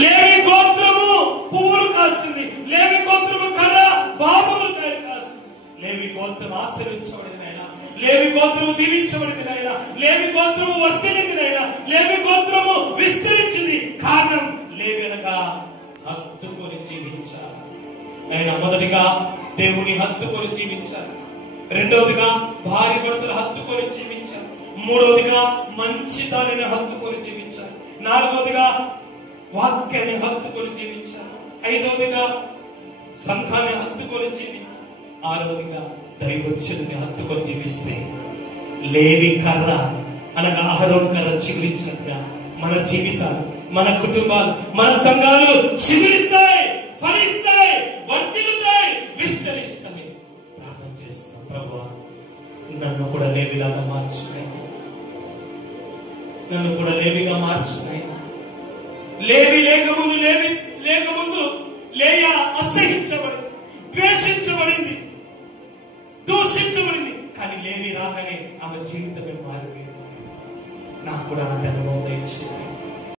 లేవి గోత్రము పువ్వులు కాసింది. లేవి గోత్రము కర్ర బాగుములు కాసింది. లేవి గోత్రం ఆశీర్వించబడింది నాయనా. లేవి గోత్రము దీవించబడింది నాయనా. లేవి గోత్రము వర్ధిల్లింది నాయనా. లేవి గోత్రము విస్తరించింది. కారణం లేవి అనగా హత్తుకొని జీవించాలి ఆయన. మొదటిగా దేవుని హత్తుకొని జీవించాలి. రెండవదిగా భార్య భర్తలు హత్తుకొని జీవించాలి. మూడవదిగా మంచి దానిని హత్తుకొని జీవించాలి. నాలుగవదిగా వాక్యాన్ని హత్తుకొని జీవించాలి. ఐదవదిగా సంఘాన్ని హత్తుకొని జీవించాలి. ఆరవదిగా దైవోచ్చని హత్తుకొని జీవిస్తే లేవి కర్ర అనగా అహరోను కర్ర చిగురించినట్టుగా మన జీవితాలు, మన కుటుంబాలు, మన సంఘాలు చిగురిస్తాయి, ఫలిస్తాయి, వర్ధిల్లుతాయి, విస్తరిస్తాయి. ప్రార్థన చేస్తున్నాం, ప్రభువా నన్ను కూడా లేవిలాగా మార్చున్నాయి, నన్ను కూడా లేవిగా మార్చున్నాయి. లేవి లేకముందు లేయా అసహించబడింది, ద్వేషించబడింది, దూషించబడింది. కానీ లేవి రాగానే ఆమె జీవితమే మారిపోయింది. నాకు కూడా అలాంటి అనుభవం దయచేయండి.